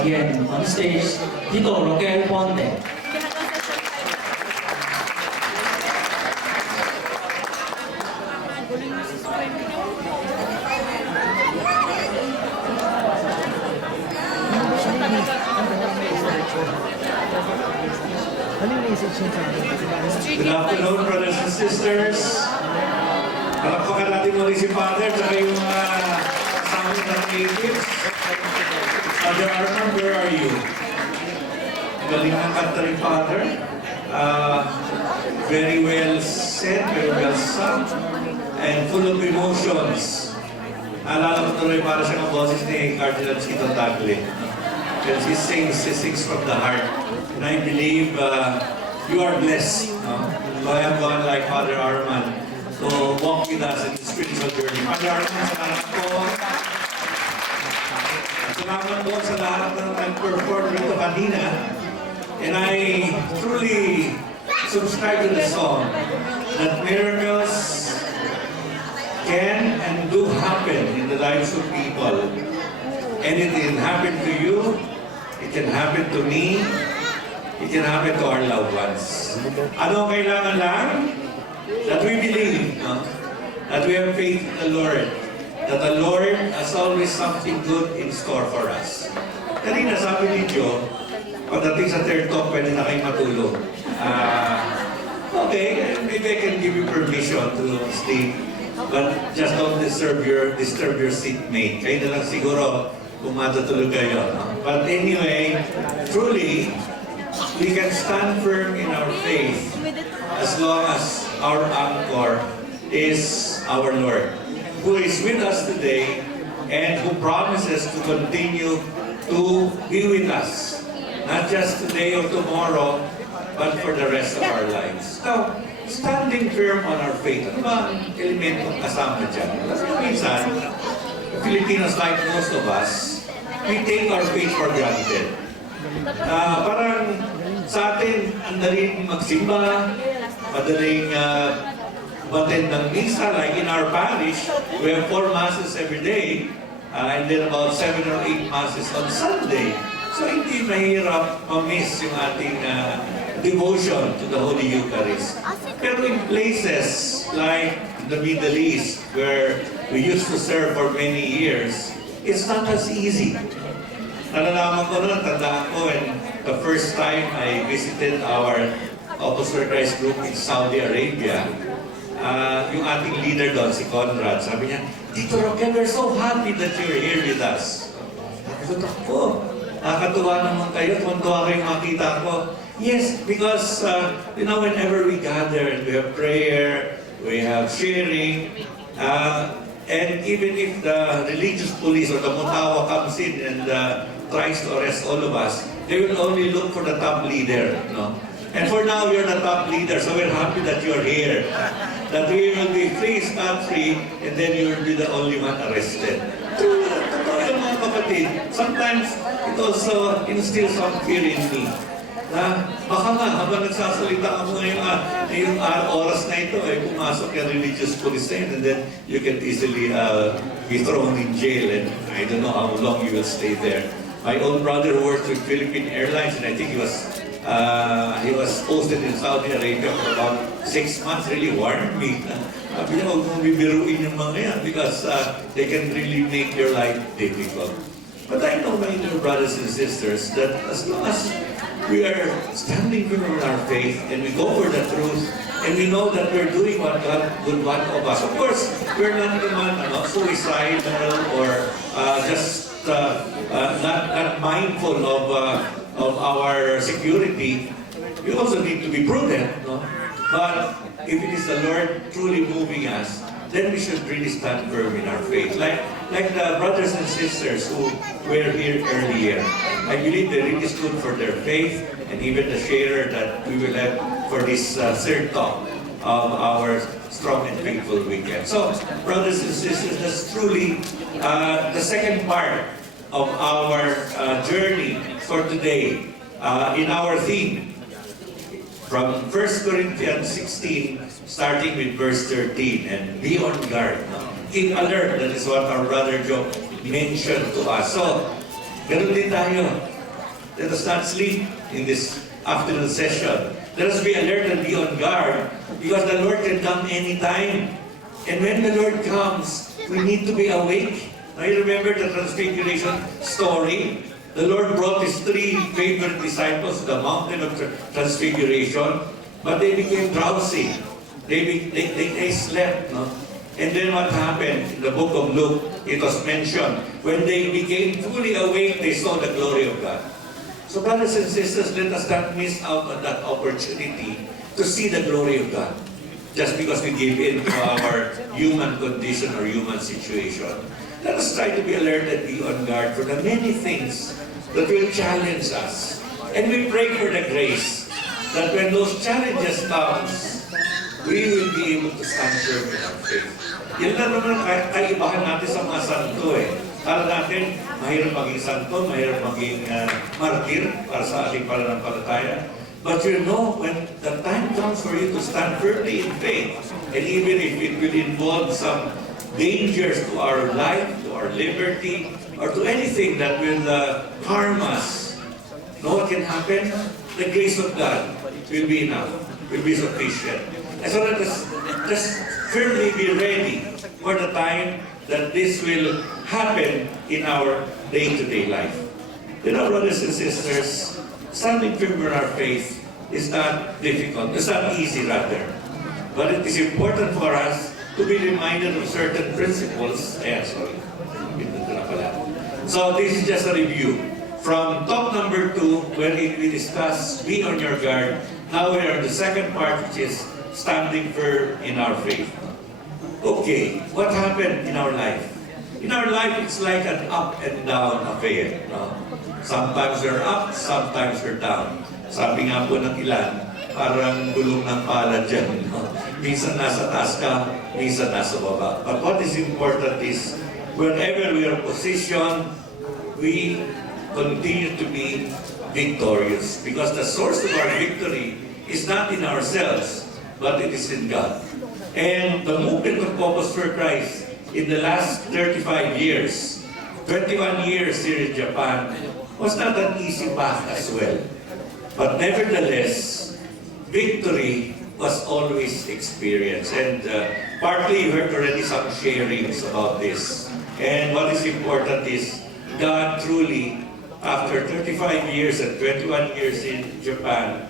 again on stage, Tito Roquel Ponte. Good afternoon, brothers and sisters. Palakpakan natin muli si Father at yung kasama ng natives. Father Arman, where are you? Galing ang kanta ni Father. Very well said, very well sung, and full of emotions. Alala ko tuloy para siyang ang boses ni Cardinal Chito Tagle. Because he sings from the heart. And I believe you are blessed. So I have one like Father Arman to walk with us in the spiritual journey. Father Arman, salamat po. Salamat po sa lahat ng nag-perform rito kanina. And I truly subscribe to the song that miracles can and do happen in the lives of people. And it can happen to you, it can happen to me, it can happen to our loved ones. Ano ang kailangan lang? That we believe, no? That we have faith in the Lord. That the Lord has always something good in store for us. Kanina sabi ni Joe, pagdating sa third talk, pwede na kayo matulog. Okay, maybe I can give you permission to sleep. But just don't disturb your seatmate. Kayo na lang siguro kung matutulog kayo. No? But anyway, truly, we can stand firm in our faith as long as our anchor is our Lord, who is with us today and who promises to continue to be with us, not just today or tomorrow, but for the rest of our lives. Now, standing firm on our faith, ano ba ang elementong kasama dyan? Kasi minsan, Filipinos, like most of us, we take our faith for granted. Parang sa atin, ang daling magsimba, madaling attend ng misa. Like in our parish, we have 4 masses every day, and then about 7 or 8 masses on Sunday. So hindi mahirap ma-miss yung ating devotion to the Holy Eucharist. Pero in places like the Middle East, where we used to serve for many years, it's not as easy. Nalalaman ko noon, tandaan ko, and the first time I visited our Opus for Christ group in Saudi Arabia, yung ating leader doon, si Conrad, sabi niya, Tito Roquel, we're so happy that you're here with us. Sabi ko, nakakatuwa naman kayo, tuwan-tuwa kayong makita ko. Yes, because, whenever we gather and we have prayer, we have sharing, and even if the religious police or the Mutawa comes in and tries to arrest all of us, they will only look for the top leader, no? And for now, you're the top leader, so we're happy that you're here. That we will be free, scot-free, and then you will be the only one arrested. Totoo yung mga kapatid. Sometimes, it also instills some fear in me. Baka nga, habang nagsasalita ka mo ngayong oras na ito, pumasok yung religious police and then you can easily be thrown in jail, and I don't know how long you will stay there. My own brother worked with Philippine Airlines, and I think he was posted in Saudi Arabia for about 6 months. Really warned me. Sabi niya, huwag mong bibiruin yung mga yan because they can really make your life difficult. But I know, my dear brothers and sisters, that as long as we are standing firm in our faith and we go for the truth and we know that we're doing what God would want of us. Of course, we're not naman suicidal or just not mindful of our security. We also need to be prudent, no? But if it is the Lord truly moving us, then we should really stand firm in our faith. Like the brothers and sisters who were here earlier. I believe they really stood for their faith, and even the sharer that we will have for this third talk of our Strong and Faithful Weekend. So, brothers and sisters, that's truly the second part of our journey for today in our theme. From 1 Corinthians 16, starting with verse 13, and be on guard. Keep alert, that is what our brother Joe mentioned to us. So, Ganun din tayo. Let us not sleep in this afternoon session. Let us be alert and be on guard because the Lord can come anytime. And when the Lord comes, we need to be awake. Now you remember the Transfiguration story? The Lord brought His three favorite disciples to the mountain of Transfiguration, but they became drowsy. They slept, no? And then what happened? In the book of Luke, it was mentioned, when they became fully awake, they saw the glory of God. So brothers and sisters, let us not miss out on that opportunity to see the glory of God. Just because we give in to our human condition or human situation. Let us try to be alert and be on guard for the many things that will challenge us. And we pray for the grace that when those challenges comes, we will be able to stand firm in our faith. Yan lang naman ang kaibahan natin sa mga santo eh. Kala natin, mahirap maging santo, mahirap maging martir para sa ating pananampalataya. But you know, when the time comes for you to stand firmly in faith, and even if it will involve some dangers to our life, to our liberty, or to anything that will harm us, know what can happen? The grace of God will be enough, will be sufficient. And so let us just firmly be ready for the time that this will happen in our day-to-day life. You know, brothers and sisters, standing firm in our faith is not difficult. It's not easy, rather. But it is important for us to be reminded of certain principles. So this is just a review. From top number 2, where we discuss be on your guard, now we are in the second part, which is standing firm in our faith. Okay, what happened in our life? In our life, it's like an up and down affair. No? Sometimes we're up, sometimes we're down. Sabi nga po ng ilan, parang gulong ng pala dyan. No? Minsan nasa taas ka, minsan nasa baba. But what is important is, wherever we are positioned, we continue to be victorious. Because the source of our victory is not in ourselves, but it is in God. And the movement of Focus for Christ in the last 35 years, 21 years here in Japan, was not an easy path as well. But nevertheless, victory was always experienced. And partly you heard already some sharings about this. And what is important is, God truly, after 35 years and 21 years in Japan,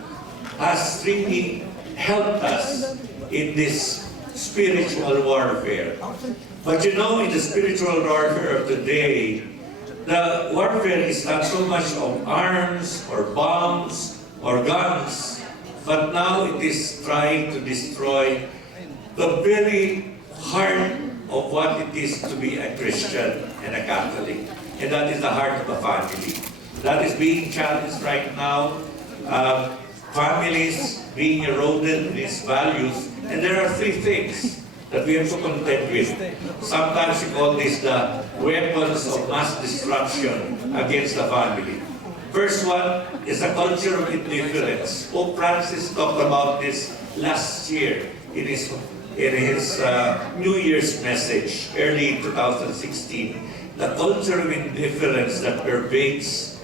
has really helped us in this spiritual warfare. But you know, in the spiritual warfare of today, the warfare is not so much of arms or bombs or guns, but now it is trying to destroy the very heart of what it is to be a Christian and a Catholic. And that is the heart of the family. That is being challenged right now. Families being eroded in its values. And there are 3 things that we have to contend with. Sometimes we call this the weapons of mass destruction against the family. First one is a culture of indifference. Pope Francis talked about this last year in his New Year's message, early 2016. The culture of indifference that pervades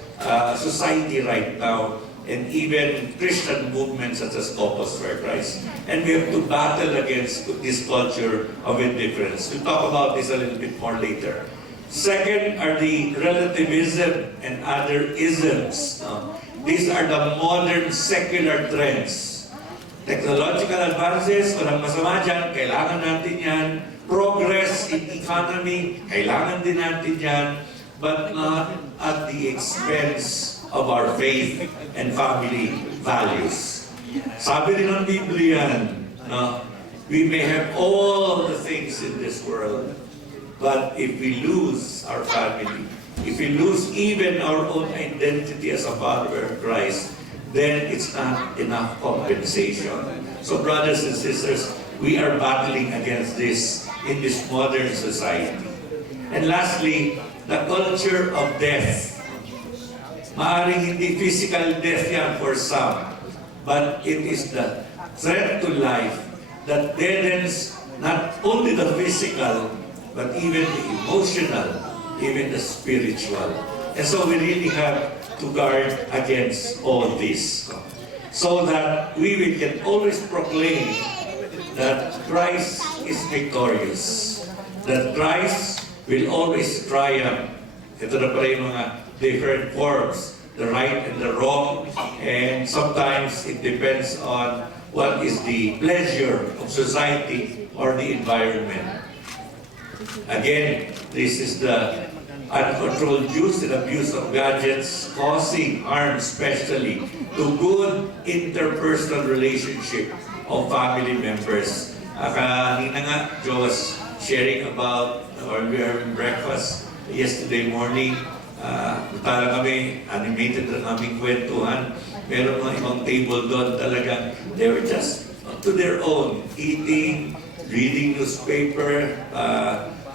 society right now, and even Christian movements such as Focus for Christ. And we have to battle against this culture of indifference. We'll talk about this a little bit more later. Second are the relativism and other isms. These are the modern secular trends. Technological advances, walang masama dyan, kailangan natin yan. Progress in economy, kailangan din natin yan. But not at the expense of our faith and family values. Sabi rin ng Biblia, we may have all the things in this world, but if we lose our family, if we lose even our own identity as a follower of Christ, then it's not enough compensation. So brothers and sisters, we are battling against this in this modern society. And lastly, the culture of death. Maaring hindi physical death yan for some, but it is the threat to life that deadens not only the physical, but even the emotional, even the spiritual And so we really have to guard against all this. So that we can always proclaim that Christ is victorious. That Christ will always triumph. Ito na pala yung mga different forms, the right and the wrong, and sometimes it depends on what is the pleasure of society or the environment. Again, this is the uncontrolled use and abuse of gadgets causing harm especially to good interpersonal relationship of family members. Kanina nga, Joe was sharing about, or we were in breakfast yesterday morning, tara kami, animated na aming kwentuhan. Meron mga ibang table doon talagang, they were just to their own, eating, reading newspaper,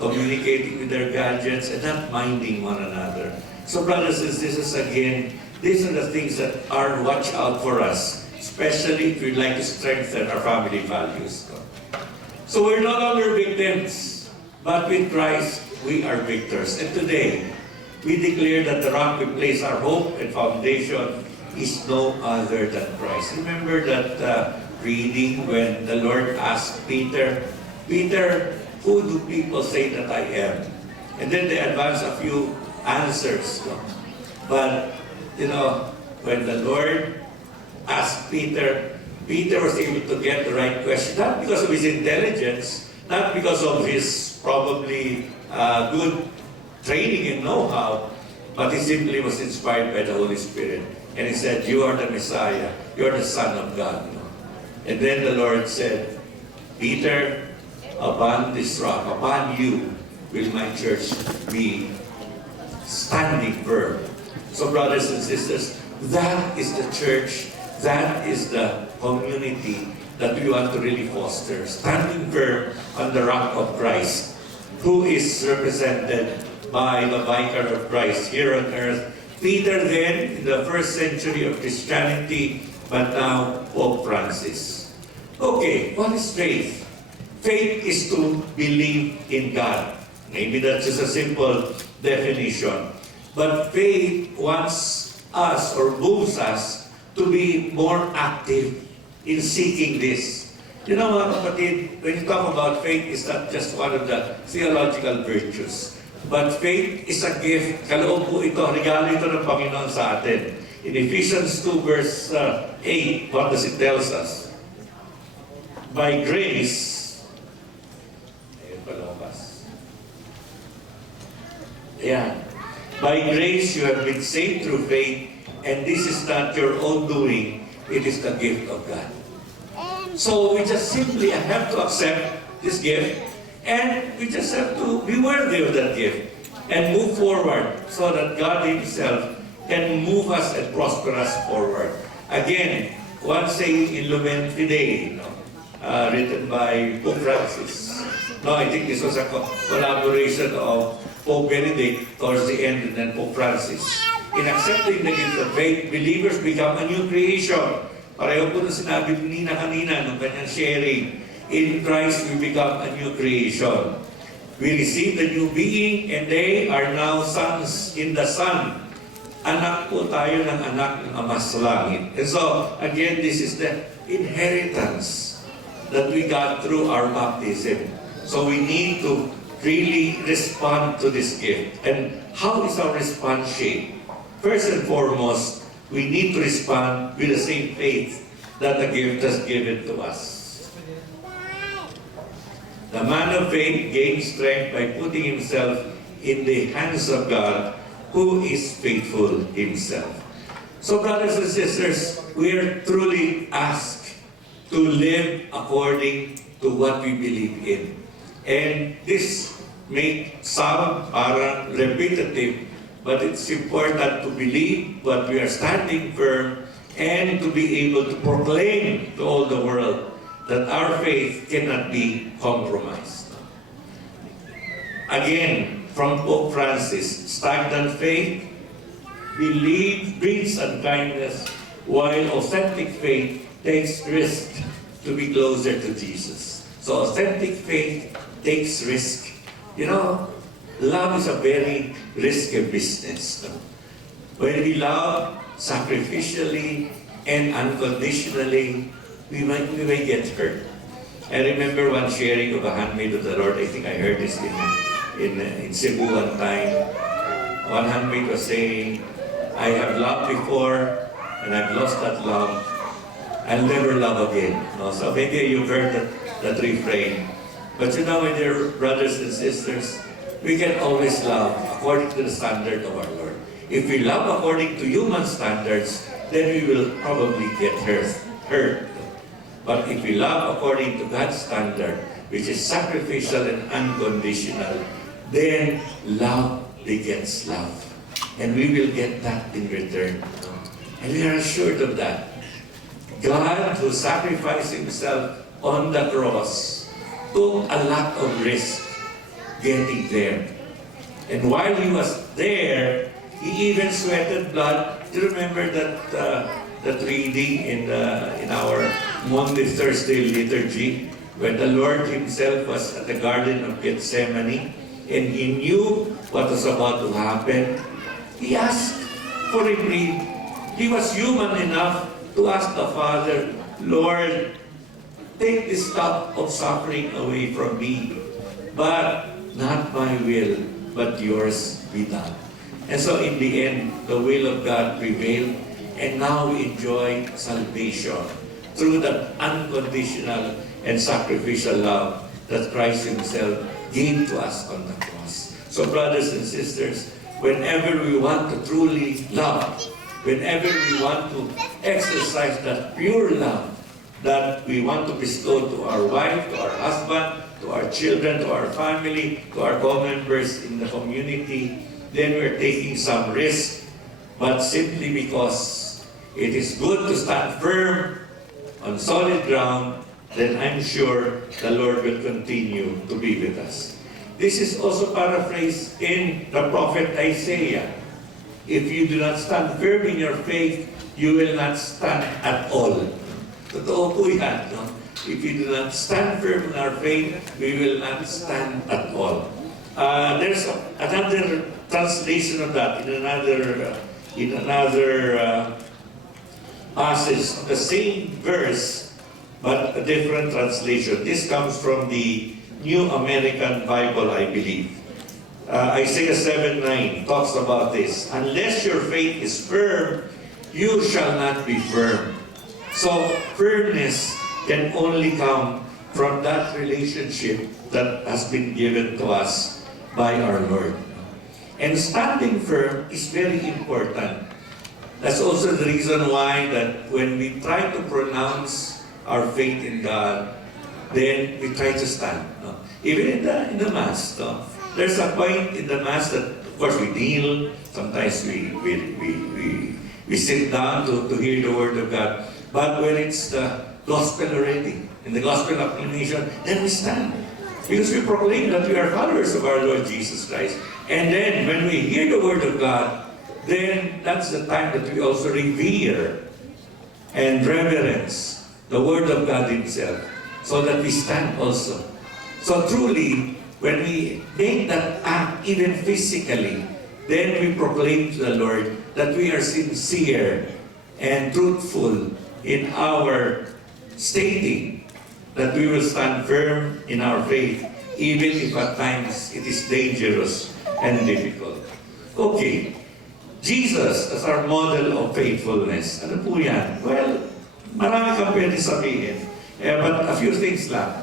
communicating with their gadgets, and not minding one another. So brothers and sisters, again, these are the things that are watch out for us, especially if we'd like to strengthen our family values. So we're no longer victims, but with Christ, we are victors. And today, we declare that the rock we place our hope and foundation is no other than Christ. Remember that reading when the Lord asked Peter, Peter, who do people say that I am? And then they advance a few answers. But, when the Lord asked Peter, Peter was able to get the right question, not because of his intelligence, not because of his probably good training and know-how, but he simply was inspired by the Holy Spirit. And he said, you are the Messiah, you are the Son of God. And then the Lord said, Peter, upon this rock, upon you, will my church be standing firm. So brothers and sisters, that is the church, that is the community that we want to really foster. Standing firm on the rock of Christ, who is represented by the vicar of Christ here on earth. Peter then, in the first century of Christianity, but now Pope Francis. Okay, what is faith? Faith is to believe in God. Maybe that's just a simple definition. But faith wants us or moves us to be more active in seeking this. You know mga kapatid, when you talk about faith, it's not just one of the theological virtues. But faith is a gift. Kaloob po ito, regalo ito ng Panginoon sa atin. In Ephesians 2 verse 8, what does it tell us? By grace, ayun palabas. Ayan. By grace you have been saved through faith, and this is not your own doing, it is the gift of God. So we just simply have to accept this gift, and we just have to be worthy of that gift and move forward so that God Himself can move us and prosper us forward. Again, one saying in Lumen Fidei, written by Pope Francis. No, I think this was a collaboration of Pope Benedict towards the end and then Pope Francis. In accepting the gift of faith, believers become a new creation. Pareho po na sinabi nina kanina nung kanyang sharing. In Christ, we become a new creation. We receive the new being, and they are now sons in the Son. Anak po tayo ng anak ng Ama sa langit. And so, again, this is the inheritance that we got through our baptism. So we need to really respond to this gift. And how is our response shaped? First and foremost, we need to respond with the same faith that the gift has given to us. The man of faith gains strength by putting himself in the hands of God, who is faithful Himself. So brothers and sisters, we are truly asked to live according to what we believe in. And this may sound parang repetitive, but it's important to believe what we are standing firm and to be able to proclaim to all the world that our faith cannot be compromised. Again, from Pope Francis, stagnant faith breeds unkindness, while authentic faith takes risk to be closer to Jesus. So authentic faith takes risk. love is a very risky business. No? When we love sacrificially and unconditionally, we might get hurt. I remember one sharing of a handmaid of the Lord. I think I heard this in Cebu one time. One handmaid was saying, I have loved before and I've lost that love. I'll never love again. No? So maybe you've heard that refrain. But you know, my dear brothers and sisters, we can always love according to the standard of our Lord. If we love according to human standards, then we will probably get hurt. But if we love according to God's standard, which is sacrificial and unconditional, then love begets love. And we will get that in return. And we are assured of that. God, who sacrificed Himself on the cross, took a lot of risk getting there. And while He was there, He even sweated blood. Do you remember that reading in our Monday, Thursday liturgy, when the Lord Himself was at the Garden of Gethsemane, and He knew what was about to happen? He asked for a break. He was human enough to ask the Father, Lord, take this cup of suffering away from me, but not my will, but yours be done. And so in the end, the will of God prevailed, and now we enjoy salvation through that unconditional and sacrificial love that Christ Himself gave to us on the cross. So brothers and sisters, whenever we want to truly love, whenever we want to exercise that pure love that we want to bestow to our wife, to our husband, to our children, to our family, to our co-members in the community, then we're taking some risk, but simply because it is good to stand firm on solid ground, then I'm sure the Lord will continue to be with us. This is also paraphrased in the prophet Isaiah. If you do not stand firm in your faith, you will not stand at all. Totoo po yan, no? If you do not stand firm in our faith, we will not stand at all. There's another translation of that in another passage of the same verse, but a different translation. This comes from the New American Bible, I believe. Isaiah 7:9 talks about this. Unless your faith is firm, you shall not be firm. So firmness can only come from that relationship that has been given to us by our Lord. And standing firm is very important. That's also the reason why that when we try to pronounce our faith in God, then we try to stand. No? Even in the Mass, no? There's a point in the Mass that, of course, we kneel. Sometimes we sit down to hear the Word of God. But when it's the Gospel already, in the Gospel acclamation, then we stand. Because we proclaim that we are followers of our Lord Jesus Christ. And then when we hear the Word of God, then that's the time that we also revere and reverence the Word of God Himself, so that we stand also. So truly, when we make that act, even physically, then we proclaim to the Lord that we are sincere and truthful in our stating that we will stand firm in our faith, even if at times it is dangerous and difficult. Okay, Jesus as our model of faithfulness. Ano po yan? Well, marami kang pwede sabihin. But a few things lang.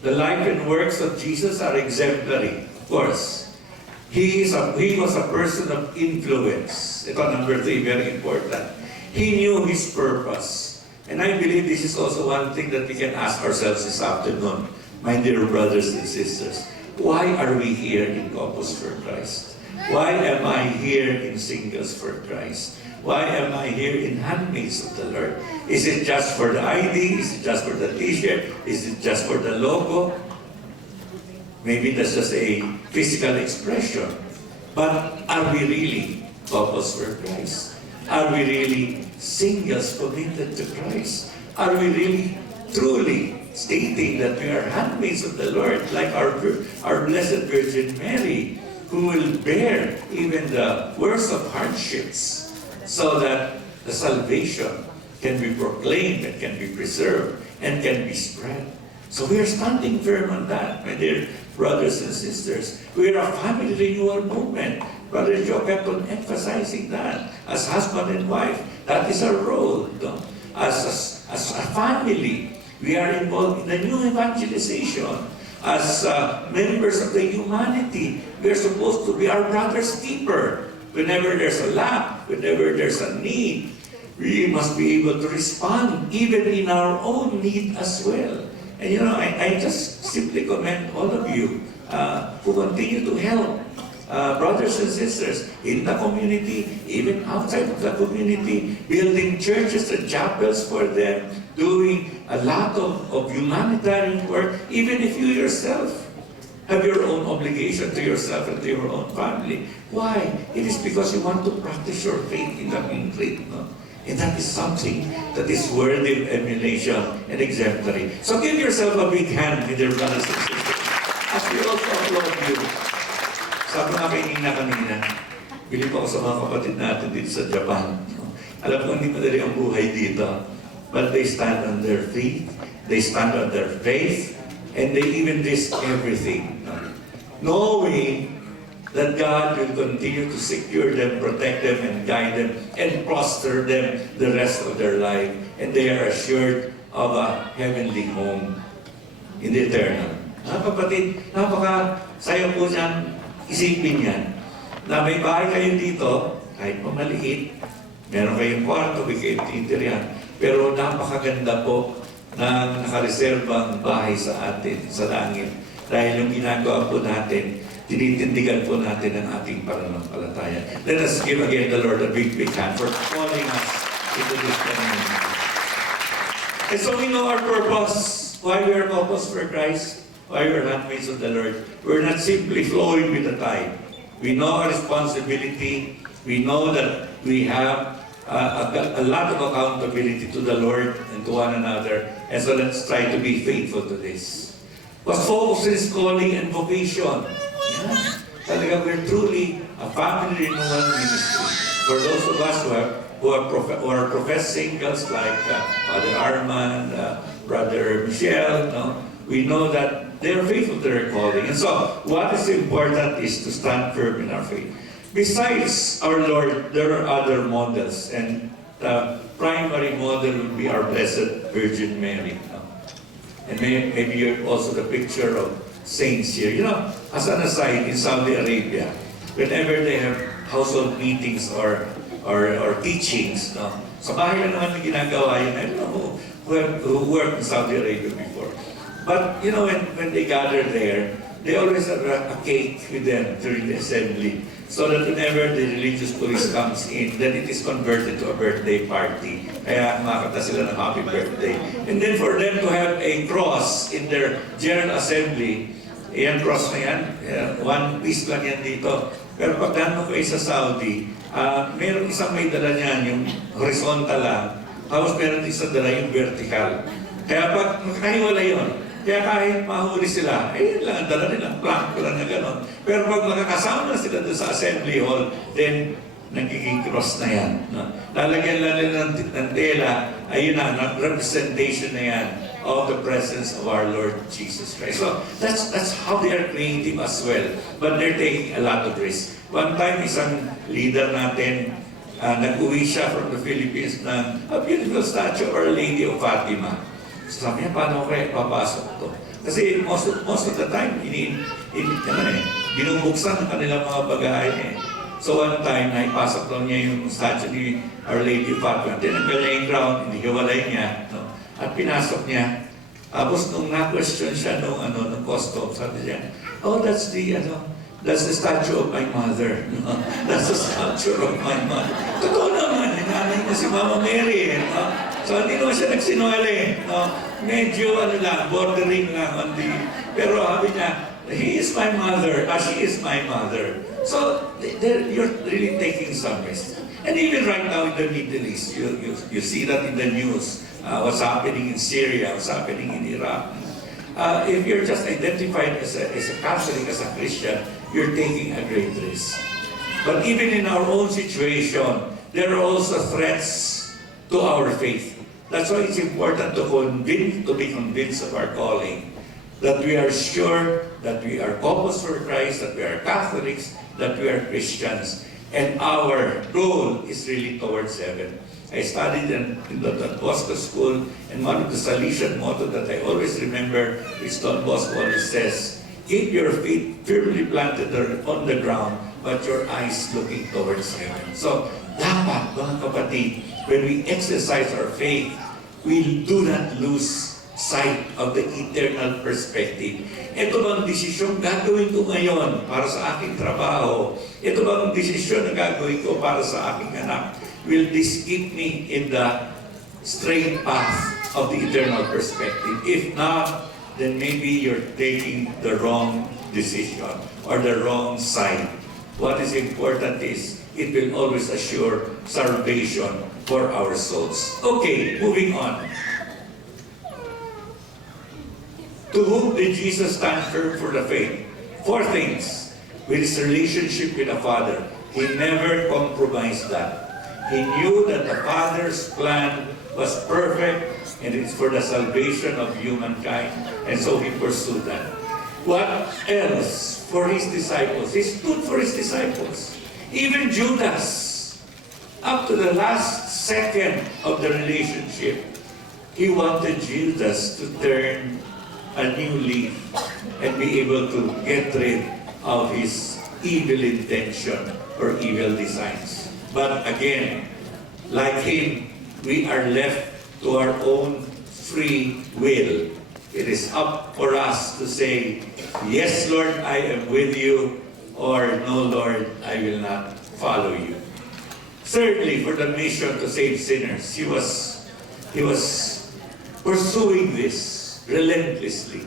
The life and works of Jesus are exemplary, of course. He was a person of influence. Ito, number 3, very important. He knew His purpose. And I believe this is also one thing that we can ask ourselves this afternoon, my dear brothers and sisters. Why are we here in Corpus for Christ? Why am I here in Singles for Christ? Why am I here in Handmaids of the Lord? Is it just for the ID? Is it just for the t-shirt? Is it just for the logo? Maybe that's just a physical expression. But are we really Corpus for Christ? Are we really singles committed to Christ? Are we really, truly stating that we are handmaids of the Lord, like our Blessed Virgin Mary, who will bear even the worst of hardships so that the salvation can be proclaimed and can be preserved and can be spread. So we are standing firm on that, my dear brothers and sisters. We are a family renewal movement. Brother Joe kept on emphasizing that. As husband and wife, that is our role. No? As a family, we are involved in the new evangelization. As members of the humanity, we are supposed to be our brother's keeper. Whenever there's a lack, whenever there's a need, we must be able to respond even in our own need as well. And you know, I just simply commend all of you who continue to help brothers and sisters in the community, even outside of the community, building churches and chapels for them, doing a lot of humanitarian work, even if you yourself have your own obligation to yourself and to your own family. Why? It is because you want to practice your faith in the concrete. No? And that is something that is worthy of emulation and exemplary. So give yourself a big hand, my dear brothers and sisters, as we also applaud you. Sabi nga kay Nina kanina, bilip ako sa mga kapatid natin dito sa Japan. Alam ko hindi madali ang buhay dito. But they stand on their feet, they stand on their faith, and they even risk everything. Knowing that God will continue to secure them, protect them, and guide them, and prosper them the rest of their life. And they are assured of a heavenly home in the eternal. Mga kapatid, napaka-sayo po niyan, isipin yan, na may bahay kayo dito, kahit pa maliit, meron kayong kwarto, may kayong titiryan, pero napakaganda po ng nakareserbang bahay sa atin, sa langit. Dahil yung ginagawa po natin, tinitindigan po natin ang ating pananampalataya. Let us give again the Lord a big, big hand for calling us into this community. And so we know our purpose, why we are focused for Christ, why we are handmaids of the Lord. We're not simply flowing with the tide. We know our responsibility. We know that we have a lot of accountability to the Lord and to one another. And so let's try to be faithful to this. But focus is calling and vocation. Yeah. Talaga, we're truly a family renewal ministry. For those of us who are professed singles like Father Armand, Brother Michelle, no? We know that they are faithful to their calling. And so, what is important is to stand firm in our faith. Besides our Lord, there are other models. And the primary model will be our Blessed Virgin Mary. No? And maybe you're also the picture of saints here. You know, as an aside, in Saudi Arabia, whenever they have household meetings or teachings, no? Sa bahay lang naman yung ginagawa yun. I don't know who worked in Saudi Arabia before. But, you know, when they gather there, they always have a cake with them during the assembly. So that whenever the religious tourist comes in, then it is converted to a birthday party. Kaya makakanta sila ng happy birthday. And then for them to have a cross in their general assembly, yan cross na yan, one piece lang yan dito. Pero pag nandun kayo sa Saudi, meron isang may dala niyan, yung horizontal lang. Tapos meron isang dala yung vertical. Kaya pag makahiwala yun, kaya kahit mahuli sila, yun lang ang dala nila, plank lang na gano'n. Pero pag nakakasama na sila doon sa assembly hall, then nagiging cross na yan. No? Lalagyan lang nila ng tela, ayun na, representation na yan of the presence of our Lord Jesus Christ. So that's how they are creative as well. But they're taking a lot of risk. One time, isang leader natin, nag-uwi siya from the Philippines ng a beautiful statue of Our Lady of Fatima. So sabi niya, paano ko kaya papasok to? Kasi most of the time, binubuksan ang kanilang mga bagahe. So one time, naipasok lang niya yung statue ni Our Lady of Fatima. Tinanggal niya yung ground, inihiwalay niya. No? At pinasok niya. Tapos nung na-question siya nung custom, sabi niya, oh, that's the statue of my mother. No? That's the statue of my mother. Totoo naman, nanay niya si Mama Mary. No? So hindi naman siya nagsinungaling. No? Medyo bordering lang on the... Pero sabi niya, he is my mother, she is my mother. So you're really taking some risk. And even right now in the Middle East, you see that in the news, what's happening in Syria, what's happening in Iraq. If you're just identified as a Catholic, as a Christian, you're taking a great risk. But even in our own situation, there are also threats to our faith. That's why it's important to be convinced of our calling, that we are sure that we are Corpus for Christ, that we are Catholics, that we are Christians, and our goal is really towards heaven. I studied in the Don Bosco School, and one of the Salesian motto that I always remember is Don Bosco always says, keep your feet firmly planted on the ground, but your eyes looking towards heaven. So, dapat, mga kapatid, when we exercise our faith, we do not lose sight of the eternal perspective. Ito bang desisyon gagawin ko ngayon para sa aking trabaho? Ito bang desisyon na gagawin ko para sa aking anak? Will this keep me in the straight path of the eternal perspective? If not, then maybe you're taking the wrong decision or the wrong side. What is important is it will always assure salvation for our souls. Okay, moving on. To whom did Jesus stand firm for the faith? 4 things. With his relationship with the Father, he never compromised that. He knew that the Father's plan was perfect and it's for the salvation of humankind, and so he pursued that. What else for his disciples? He stood for his disciples. Even Judas, up to the last second of the relationship, he wanted Judas to turn a new leaf and be able to get rid of his evil intention or evil designs. But again, like him, we are left to our own free will. It is up for us to say, yes, Lord, I am with you, or no, Lord, I will not follow you. Thirdly, for the mission to save sinners, he was pursuing this relentlessly.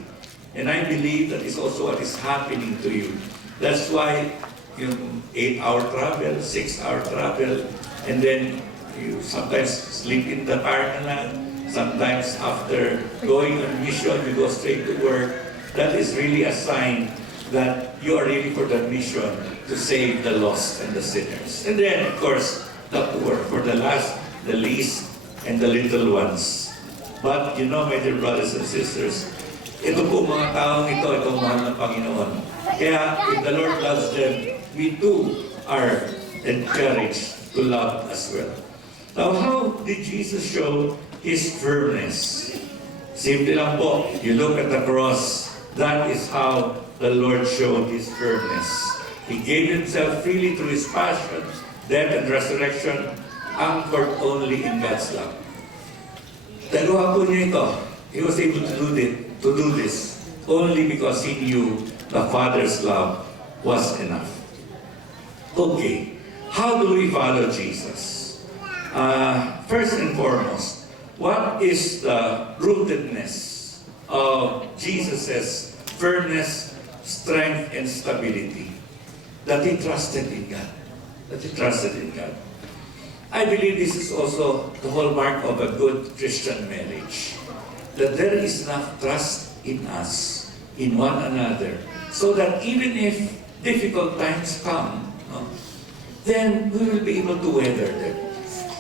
And I believe that is also what is happening to you. That's why yung 8-hour travel, 6-hour travel, and then you sometimes sleep in the parking lot. Sometimes after going on mission, you go straight to work. That is really a sign that you are really for the mission to save the lost and the sinners. And then, of course, the poor, for the last, the least, and the little ones. But you know, my dear brothers and sisters, ito po mga taong ito mahal ng Panginoon. Kaya, if the Lord loves them, we too are encouraged to love as well. Now, how did Jesus show his firmness? Simple lang po. You look at the cross, that is how the Lord showed his firmness. He gave himself freely through his passion, death, and resurrection, anchored only in God's love. Dalawa po niya ito. He was able to do this only because he knew the Father's love was enough. Okay, how do we follow Jesus? First and foremost, what is the rootedness of Jesus' firmness, strength, and stability? That he trusted in God. That he trusted in God. I believe this is also the hallmark of a good Christian marriage. That there is enough trust in us, in one another, so that even if difficult times come, then we will be able to weather them.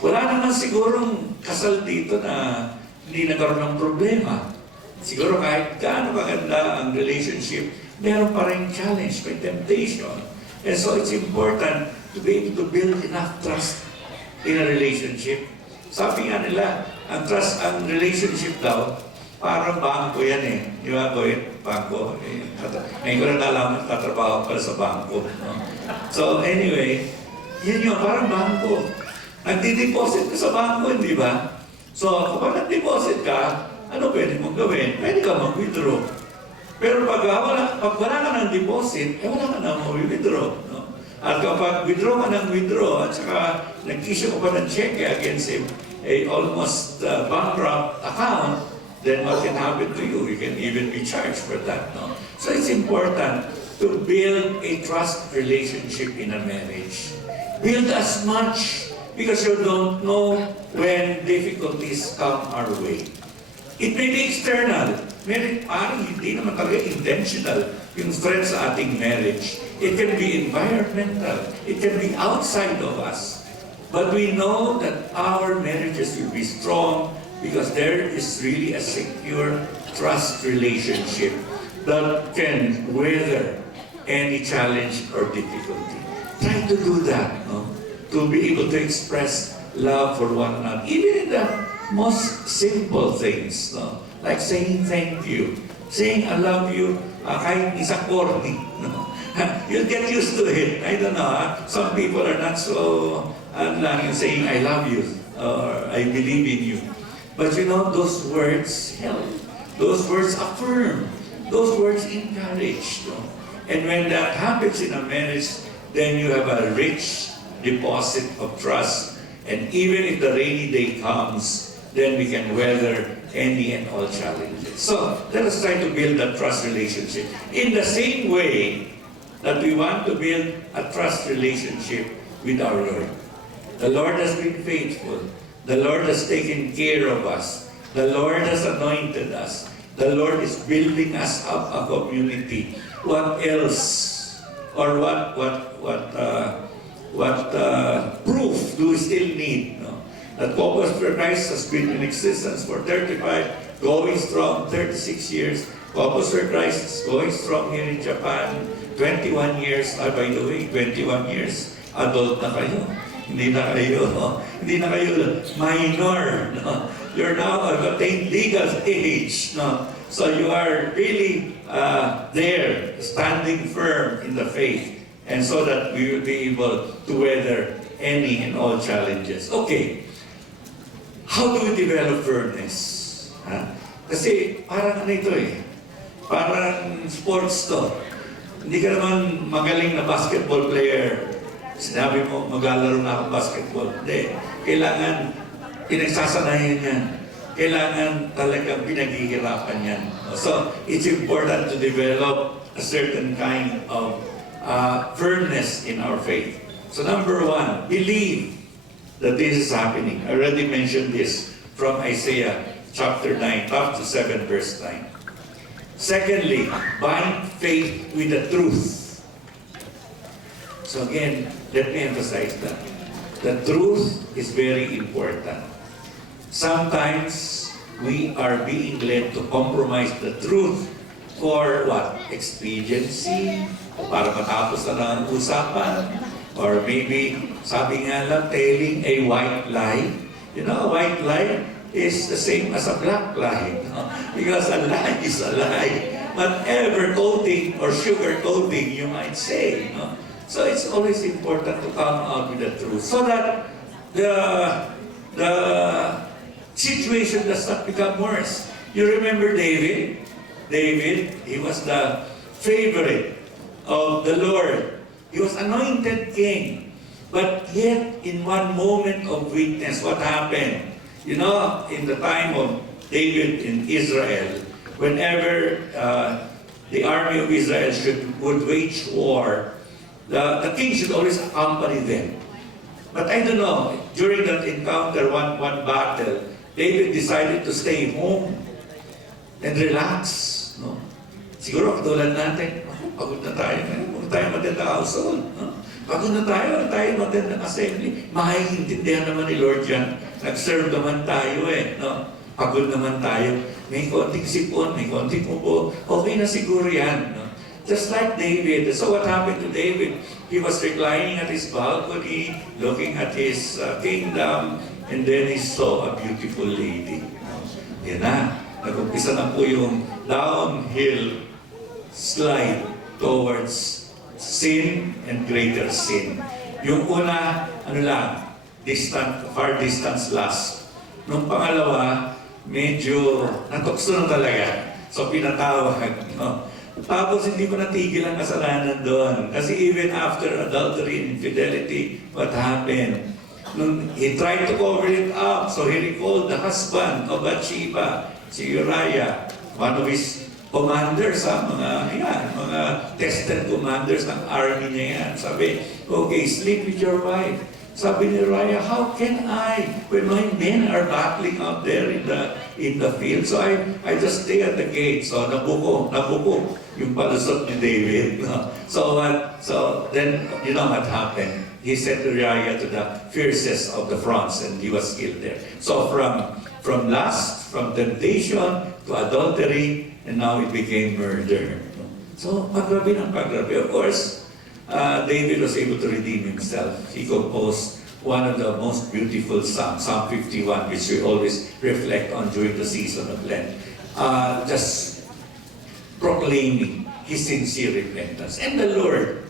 Wala naman sigurong kasal dito na hindi nagkaroon ng problema. Siguro kahit gaano maganda ang relationship, meron pa rin challenge, may temptation. And so it's important to be able to build enough trust in a relationship. Sabi nga nila, ang relationship daw, parang bangko yan eh. Di ba, Boy? Bangko. Ngayon ko na nalaman, tatrabaho pala sa bangko. No? So anyway, yun yun, parang bangko. Nagdi-deposit ka sa bangko, di ba? So kapag nag-deposit ka, ano pwede mong gawin? Pwede ka mag-withdraw. Pero pag wala ka ng deposit, wala ka na mag-withdraw. No? At kapag withdraw ka ng withdraw, at saka nag-issue ka pa ng check against a almost bankrupt account, then what can happen to you? You can even be charged for that. No? So it's important to build a trust relationship in a marriage. Build as much, because you don't know when difficulties come our way. It may be external. Parang hindi naman talaga intentional yung threat sa ating marriage. It can be environmental. It can be outside of us. But we know that our marriages will be strong because there is really a secure trust relationship that can weather any challenge or difficulty. Try to do that, no? To be able to express love for one another, even in the most simple things, no? Like saying thank you, saying I love you, kahit isang corny, no? You'll get used to it. I don't know, some people are not so saying I love you or I believe in you. But you know, those words help. Those words affirm. Those words encourage. No? And when that happens in a marriage, then you have a rich deposit of trust. And even if the rainy day comes, then we can weather any and all challenges. So let us try to build a trust relationship. In the same way that we want to build a trust relationship with our Lord. The Lord has been faithful. The Lord has taken care of us. The Lord has anointed us. The Lord is building us up a community. What else? Or what proof do we still need? No? That Corpus for Christ has been in existence for 35, going strong 36 years. Corpus for Christ is going strong here in Japan. 21 years, by the way, 21 years, adult na kayo. Hindi na kayo minor. No? You're now attained legal age. No? So you are really there, standing firm in the faith. And so that we will be able to weather any and all challenges. Okay, how do we develop firmness? Kasi parang ano ito parang sports to. Hindi ka naman magaling na basketball player. Sinabi mo, maglalaro na akong basketball. Hindi. Kailangan pinagsasanayan yan. Kailangan talagang pinaghihirapan yan. So, it's important to develop a certain kind of firmness in our faith. So, number one, believe that this is happening. I already mentioned this from Isaiah chapter 9, up to 7 verse 9. Secondly, bind faith with the truth. So again, let me emphasize that. The truth is very important. Sometimes we are being led to compromise the truth for what? Expediency, para matapos na lang ang usapan, or maybe, sabi nga lang, telling a white lie. You know, a white lie is the same as a black lie. No? Because a lie is a lie. Whatever coating or sugar coating you might say. No? So it's always important to come out with the truth so that the situation does not become worse. You remember David? David, he was the favorite of the Lord. He was anointed king. But yet, in one moment of weakness, what happened? You know, in the time of David in Israel, whenever the army of Israel would wage war, the king should always accompany them. But I don't know, during that encounter, one battle, David decided to stay home and relax. No? Siguro katulad natin, pagod na tayo, huwag tayo matenda household. No? Pagod na tayo matenda assembly. Maiintindihan naman ni Lord yan. Nag-serve naman tayo no? Pagod naman tayo. May konting sipon, may konting upo. Okay na siguro yan. No? Just like David. So what happened to David? He was reclining at his balcony, looking at his kingdom, and then he saw a beautiful lady. Yan na. Nag-umpisa na po yung downhill slide towards sin and greater sin. Yung una, far distance lust. Nung pangalawa, medyo natukso na talaga. So pinatawag. No? Tapos hindi ko natigil ang kasalanan doon. Kasi even after adultery and infidelity, what happened? Nung he tried to cover it up, so he recalled the husband of Bathsheba, si Uriah, one of his commanders, mga tested commanders ng army niya yan. Sabi, okay, sleep with your wife. Sabi ni Uriah, how can I when my men are battling out there in the field? So I just stay at the gate. So nabuko yung palusot ni David. No? So then, you know what happened? He sent Uriah to the fiercest of the fronts and he was killed there. So from lust, from temptation to adultery, and now it became murder. So pagrabe ng pagrabe. Of course, David was able to redeem himself. He composed one of the most beautiful Psalms, Psalm 51, which we always reflect on during the season of Lent. Just proclaiming his sincere repentance. And the Lord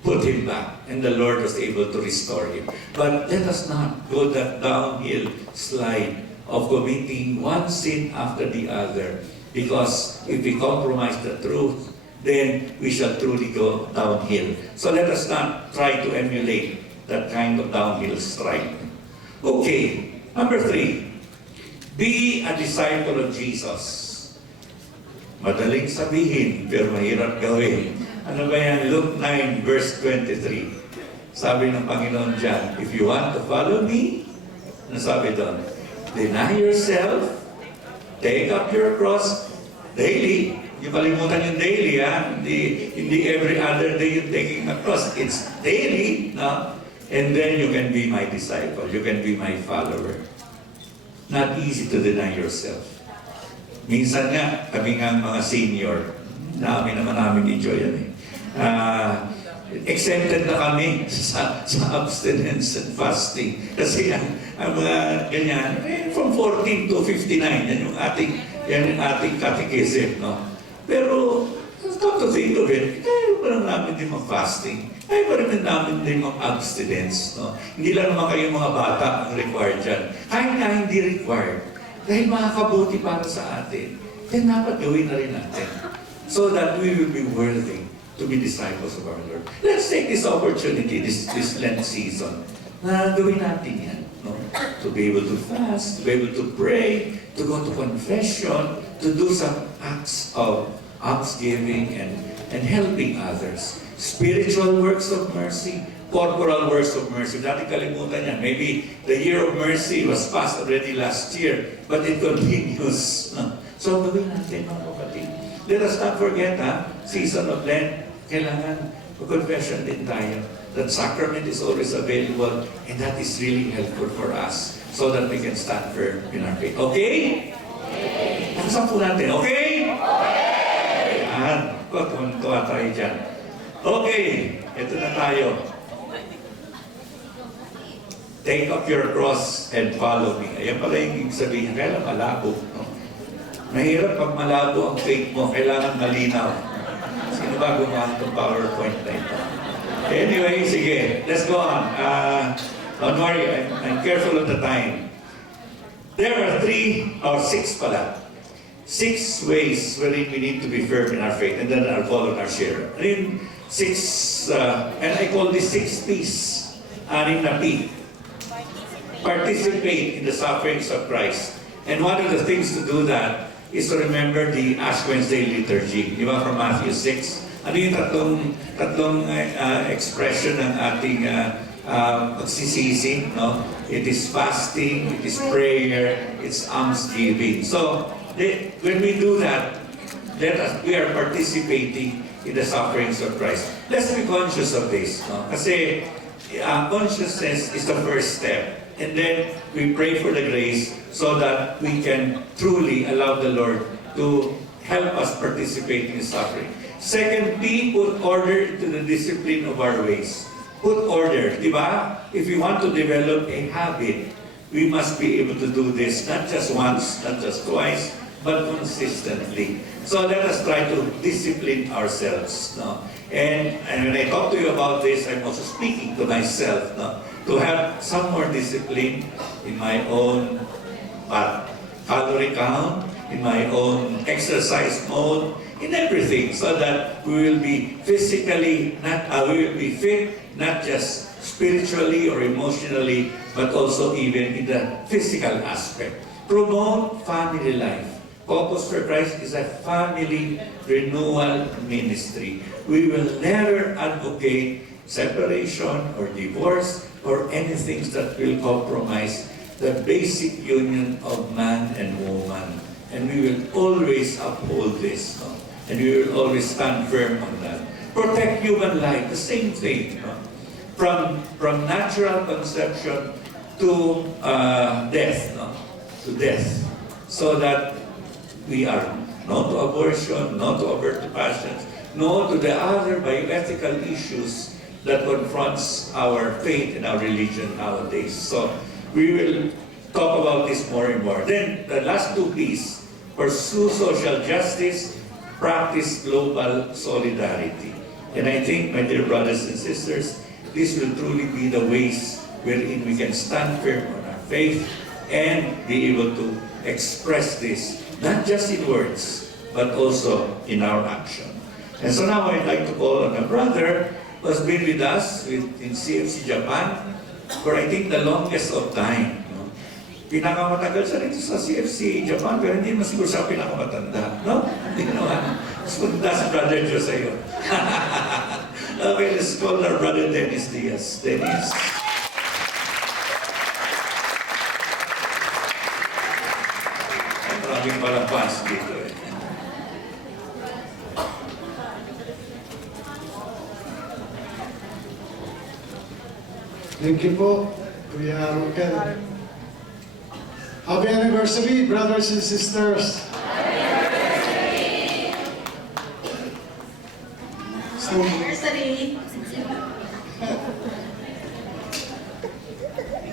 put him back, and the Lord was able to restore him. But let us not go that downhill slide of committing one sin after the other, because if we compromise the truth, then we shall truly go downhill. So let us not try to emulate that kind of downhill stride. Okay, number 3, be a disciple of Jesus. Madaling sabihin, pero mahirap gawin. Ano ba yan? Luke 9, verse 23. Sabi ng Panginoon dyan, if you want to follow me, ano sabi doon? Deny yourself, take up your cross daily. Yung kalimutan yung daily, ha? Hindi every other day you're taking a cross. It's daily, no? And then you can be my disciple. You can be my follower. Not easy to deny yourself. Minsan nga, kami nga mga senior, namin enjoy yan eh. Exempted na kami sa abstinence and fasting. Kasi ang mga ganyan, from 14 to 59, yan yung ating catechism, no? Pero, come to think of it, kaya pa lang namin din mag-fasting. Kaya pa rin namin din mag-abstinence. No? Hindi lang naman kayo mga bata ang required dyan. Kahit nga hindi required, dahil makakabuti para sa atin, then dapat gawin na rin natin. So that we will be worthy to be disciples of our Lord. Let's take this opportunity, this Lent season, na gawin natin yan. No? To be able to fast, to be able to pray, to go to confession, to do some acts of thanksgiving and helping others. Spiritual works of mercy, corporal works of mercy. Dati kalimutan yan. Maybe the year of mercy was passed already last year, but it continues. So gawin natin mga kapatid. Let us not forget, season of Lent, kailangan confession din tayo. That sacrament is always available, and that is really helpful for us so that we can stand firm in our faith. Okay? Nakasampu natin. Okay? Ayan. Tuwa tayo dyan. Okay. Ito na tayo. Take up your cross and follow me. Ayan pala yung ibig sabihin. Kailan malabo. No? Mahirap pag malabo ang faith mo. Kailangan malinaw. Sino ba gumawa itong PowerPoint na ito? Anyway, sige. Let's go on. Don't worry. I'm careful of the time. There are 3 or 6 pala. 6 ways wherein we need to be firm in our faith, and then I'll follow our share. I mean, 6, and I call this 6 P's. 6 na P. Participate in the sufferings of Christ. And one of the things to do that is to remember the Ash Wednesday liturgy. Di ba, from Matthew 6? Ano yung tatlong expression ng ating pagsisisi, no? It is fasting, it is prayer, it's almsgiving. So, when we do that, we are participating in the sufferings of Christ. Let's be conscious of this. No? Kasi consciousness is the first step. And then we pray for the grace so that we can truly allow the Lord to help us participate in His suffering. Second P, put order to the discipline of our ways. Put order, di ba? If we want to develop a habit, we must be able to do this not just once, not just twice, but consistently. So let us try to discipline ourselves. No? And when I talk to you about this, I'm also speaking to myself, no? To have some more discipline in my own calorie count, in my own exercise mode, in everything, so that we will be physically, we will be fit, not just spiritually or emotionally, but also even in the physical aspect. Promote family life. Focus for Christ is a family renewal ministry. We will never advocate separation or divorce, or anything that will compromise the basic union of man and woman. And we will always uphold this, no? And we will always stand firm on that. Protect human life, the same thing. No? From natural conception to death, no? To death. So that we are no to abortion, no to overt passions, no to the other bioethical issues that confronts our faith and our religion nowadays. So we will talk about this more and more. Then the last two P's: pursue social justice, practice global solidarity. And I think, my dear brothers and sisters, this will truly be the ways wherein we can stand firm on our faith and be able to express this, not just in words, but also in our action. And so now I'd like to call on a brother who has been with us in CFC Japan for I think the longest of time. No? Pinakamatagal siya rito sa CFC Japan, pero hindi masiguro siya pinakamatanda. No? Hindi naman. Mas maganda si Brother Joe sa iyo. Okay, let's call our brother Dennis Diaz. Dennis. Maraming palapas dito eh. Thank you po, Kuya Rokel. Happy anniversary, brothers and sisters. Anniversary.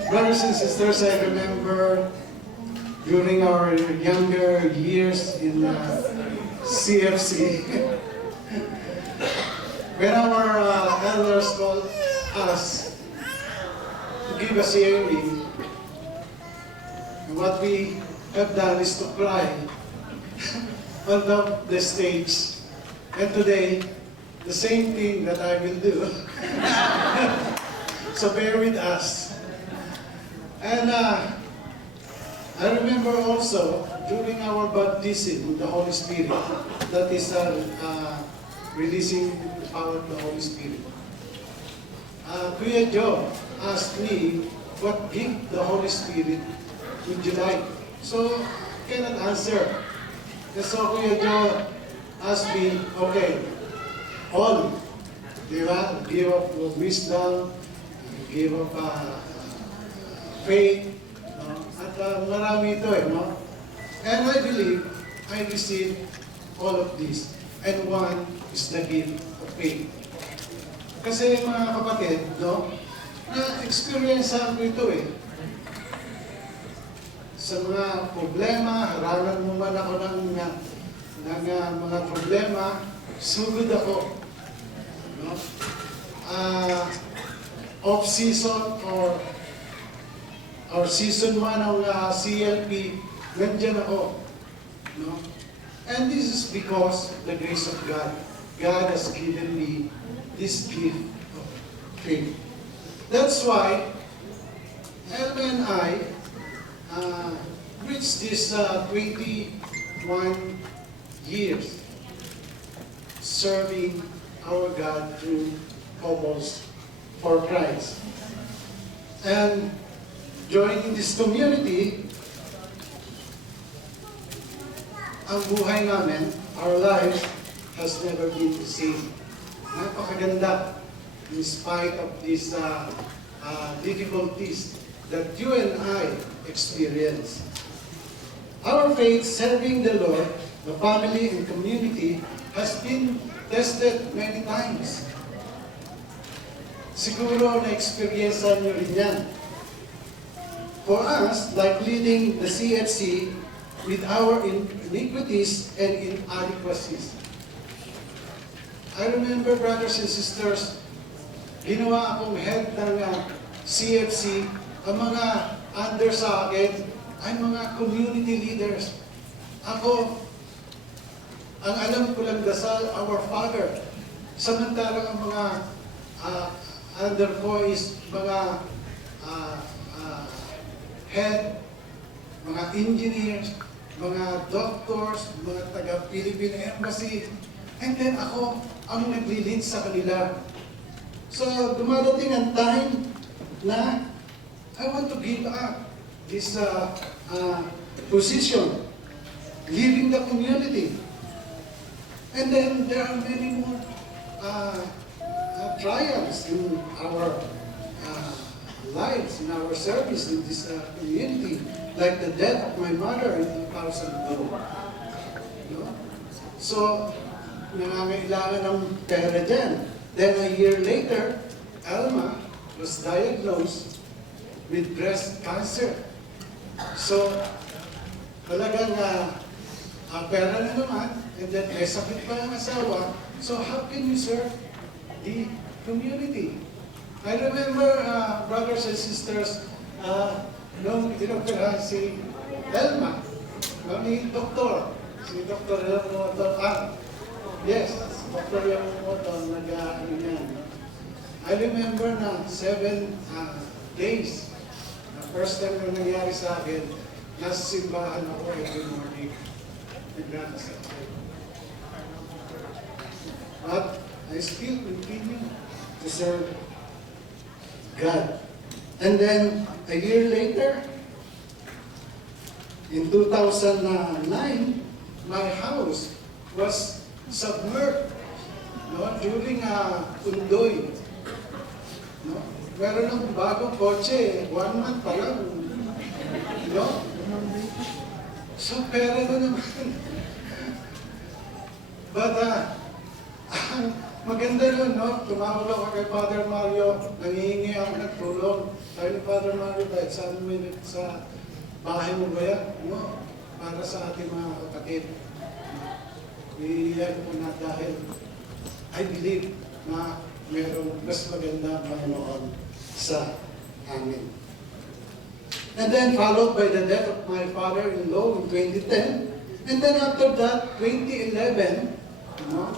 Brothers and sisters, I remember during our younger years in CFC, when our elders called us to give a CME, what we have done is to cry on the stage. And today, the same thing that I will do. So bear with us. And I remember also during our baptism with the Holy Spirit, that is releasing the power of the Holy Spirit. Kuya Joe asked me, what gift the Holy Spirit would you like? So, I cannot answer. And so Kuya Joe asked me, okay, all, di ba? Give up wisdom, give up faith, no? At marami ito eh, no? And I believe I received all of this. And one is the gift of faith. Kasi mga kapatid, no? Na-experience ko ito eh. Sa mga problema, haralan mo man ako ng mga problema, sugod ako. No? Off-season or season 1 ng CLP, nandiyan ako. No? And this is because the grace of God. God has given me this gift of faith. That's why Elma and I reached this 21 years serving our God through Couples for Christ. And joining this community, ang buhay namin, our lives, has never been the same. Napakaganda in spite of these difficulties that you and I experience. Our faith serving the Lord, the family and community, has been tested many times. Siguro na-experience nyo rin yan. For us, like leading the CFC with our iniquities and inadequacies. I remember, brothers and sisters, ginawa akong head ng CFC, ang mga under sa akin ay mga community leaders. Ako, ang alam ko lang dasal, our Father. Samantalang ang mga under ko is mga head, mga engineers, mga doctors, mga taga-Philippine Embassy. And then ako, ang nagli-lead sa kanila. So, dumadating ang time na I want to give up this position, leaving the community. And then there are many more trials in our lives, in our service in this community, like the death of my mother in 2002. No? So, nangangailangan ng pera dyan. Then a year later, Alma was diagnosed with breast cancer. So, talagang pera na naman, and then may sakit pa ang asawa. So how can you serve the community? I remember, brothers and sisters, nung inoperahan si Elma, kami doktor, si Dr. Yamamoto, yes, Dr. Yamamoto, nag-ano yan. I remember na 7 days, first time na nangyari sa akin, nasa simbahan ako every morning. Nagdadasal. But I still continue to serve God. And then, a year later, in 2009, my house was submerged, no, during Undoy. No? Meron ng bagong kotse, 1 month pa lang. No? So, pera na naman. But, ang maganda nun, no? Tumawag ako kay Father Mario, nangihingi ako ng tulong. Sabi ni Father Mario, kahit saan mo sa bahay mo ba yan? No, para sa ating mga kapatid. Iiyan ko na dahil I believe na mayroong mas maganda Panginoon sa amin. And then followed by the death of my father-in-law in 2010. And then after that, 2011, you know,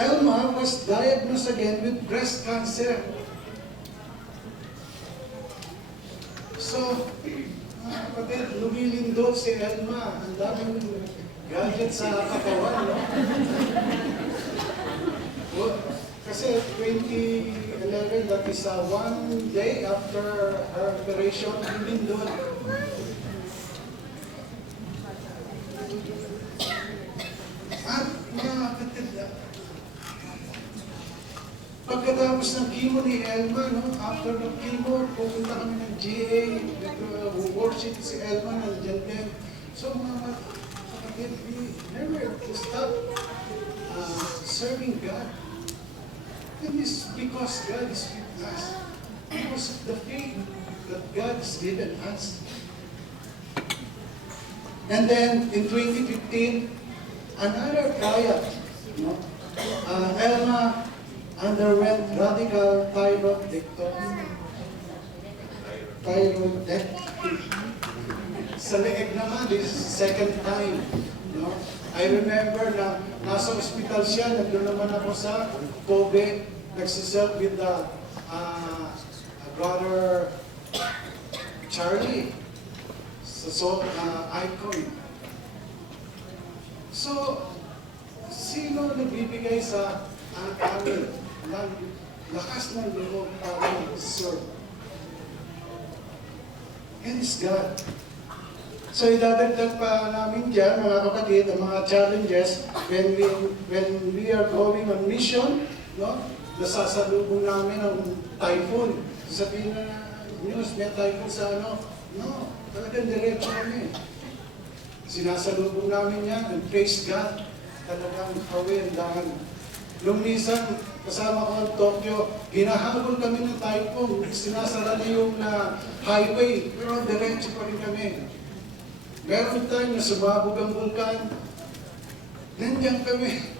Elma was diagnosed again with breast cancer. So, kapatid, lumilindot si Elma. Ang daming gadget sa katawan, no? Kasi 2011, that is 1 day after her operation, lumilindot. At mga kapatid, pagkatapos ng chemo ni Elma, no, after ng chemo, pupunta kami ng GA, worship si Elma, nandiyan din. So mga kapatid, we never stop serving God. And this is because God is with us. Because of the faith that God has given us. And then, in 2015, another trial. No? Elma underwent radical thyroidectomy. Sa leeg naman, this is second time. No? I remember na nasa ospital siya, nandun naman ako sa Kobe, nagsiself with the brother Charlie, icon. So, sino nagbibigay sa amin ng lakas ng loob para mag-serve? And it's God. So idadagdag pa namin dyan, mga kapatid, ang mga challenges when we are going on mission, no? Nasasalubong namin ang typhoon. Sabihin na news, may typhoon sa ano. No, talagang diretso kami. Sinasalubong namin yan, and praise God, talagang kawendahan. Nung minsan, kasama ko ang Tokyo, hinahabol kami ng typhoon, sinasara na yung highway, pero diretso pa rin kami. Meron time na sumabog ang vulkan, nandiyan kami.